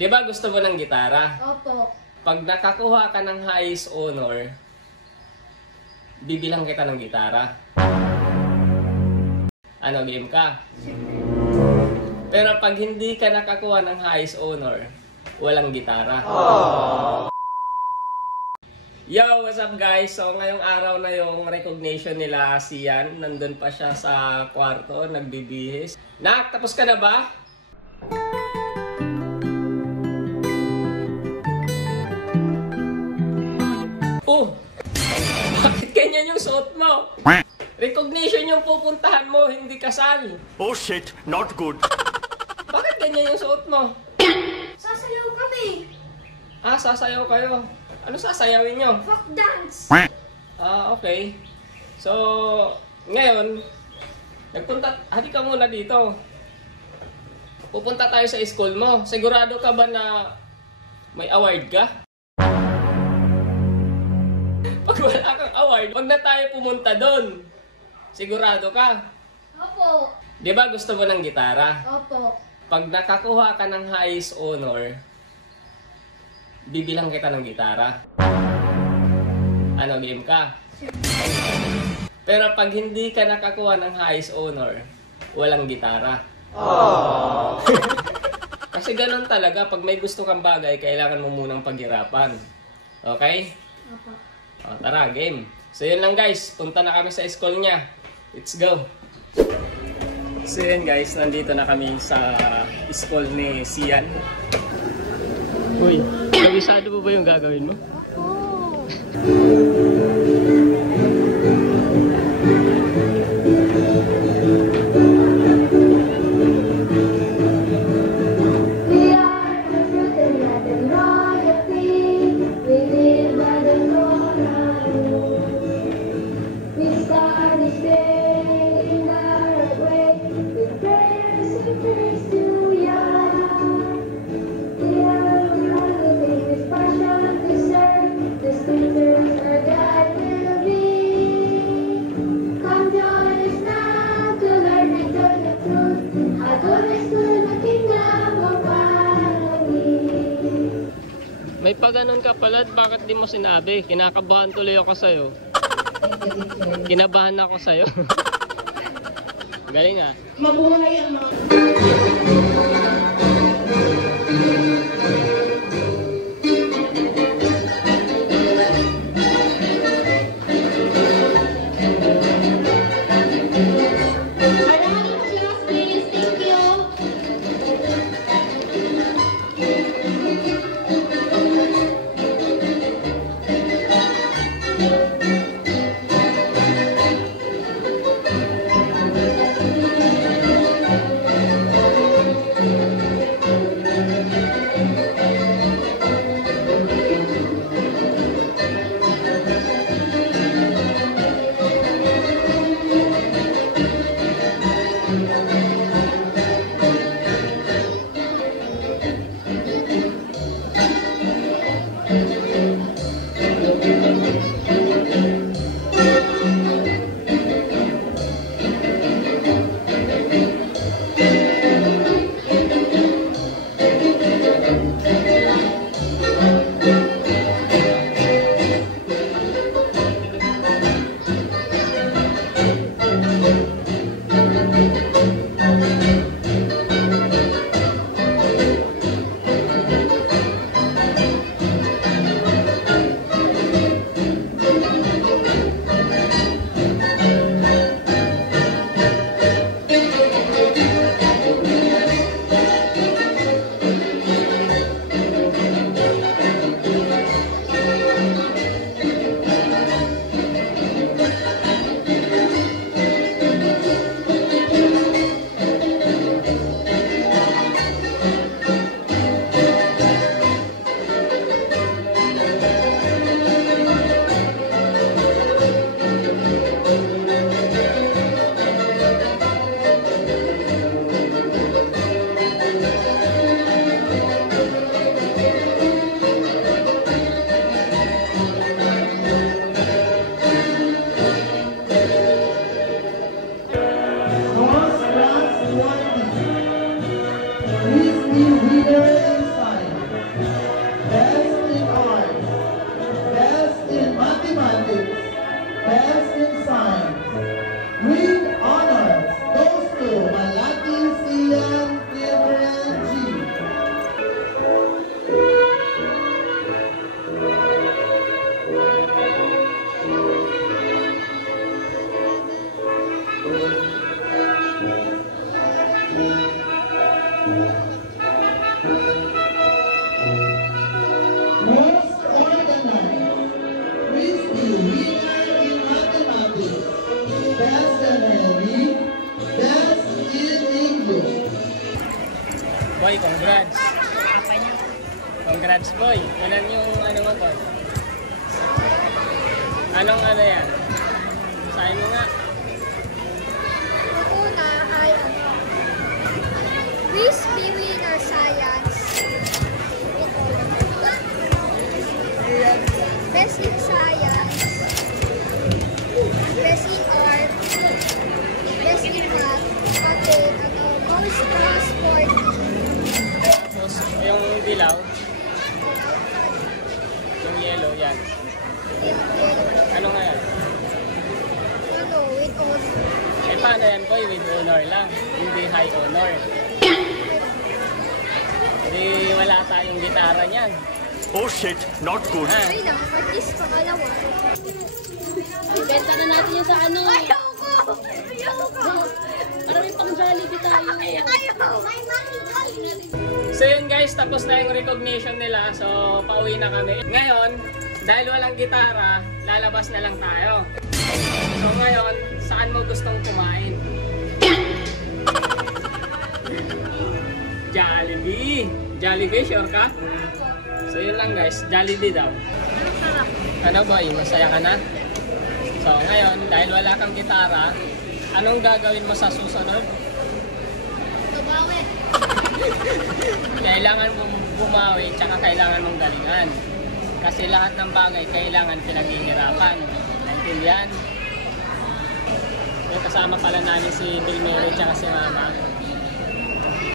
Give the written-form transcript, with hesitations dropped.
Di ba gusto mo ng gitara? Opo. Pag nakakuha ka ng highest honor, bibilang kita ng gitara. Ano, game ka? Pero pag hindi ka nakakuha ng highest honor, walang gitara. Yo, what's up guys? So ngayong araw na yung recognition nila Sian. Nandun pa siya sa kwarto, nagbibihis. Nak, tapos ka na ba? Oh! Bakit ganyan yung suot mo? Recognition yung pupuntahan mo, hindi kasal. Oh shit, not good. Bakit ganyan yung suot mo? Sasayaw kami. Ah, sasayaw kayo. Ano sasayawin nyo? Fuck dance. Ah, okay. So, ngayon, hati ka muna dito. Pupunta tayo sa school mo. Sigurado ka ba na may award ka? Pag wala kang award, wag na tayo pumunta doon. Sigurado ka? Opo. Di ba gusto mo ng gitara? Opo. Pag nakakuha ka ng highest honor, bibilang kita ng gitara. Ano, game ka? Pero pag hindi ka nakakuha ng highest honor, walang gitara. Kasi ganun talaga, pag may gusto kang bagay, kailangan mo munang paghirapan. Okay? Opo. O, tara, game. So yun lang guys, punta na kami sa school niya. Let's go! So yun guys, nandito na kami sa school ni Sian. Uy, kabisado mo ba yung gagawin mo? Opo. We are the fruit and royalty. We live by the moral. We start this day in the right way. With prayers and praise to Yah. We are the royalty with passion to serve. The scriptures our guide will be. Come join us now to learn and learn the truth. How God is to the kingdom of Galilee. May paganon ka pala, bakit di mo sinabi? Kinakabahan tuloy ako sa'yo. Kinabahan ako sa'yo. Galing ah. Mabuhay ang mga... congrats. Congrats, boy. Ilan yung ano mo, boy? Anong ano yan? Sabi mo nga. Una ay Quiz Winner Science. Best in Science. Best in Art. Best in Math. Okay, most transport. Tapos, yung dilaw, yung yellow, yan. Ano nga yan? Ano, with honor. Eh, paano yan, boy? With honor lang. Hindi high honor. Hindi, wala tayong gitara niyan. Oh shit, not good. Ha? Ay lang, at least pangalawa. Ibenta na natin yung sa ano. Ayoko! Ayoko! Maraming pang Jollibee tayo. Ayoko! So yun guys, tapos na yung recognition nila. So, pauwi na kami. Ngayon, dahil walang gitara, lalabas na lang tayo. So ngayon, saan mo gustong kumain? Jollibee! Jollibee, sure ka? So yun lang guys, Jollibee daw. Ano boy, masaya ka na? So ngayon, dahil wala kang gitara, anong gagawin mo sa susunod? Tumawi. Kailangan mong bumawi, tsaka kailangan mong galingan. Kasi lahat ng bagay kailangan pinaghihirapan. Naintindihan? Yung kasama pala namin si Bilmero tsaka si Mama.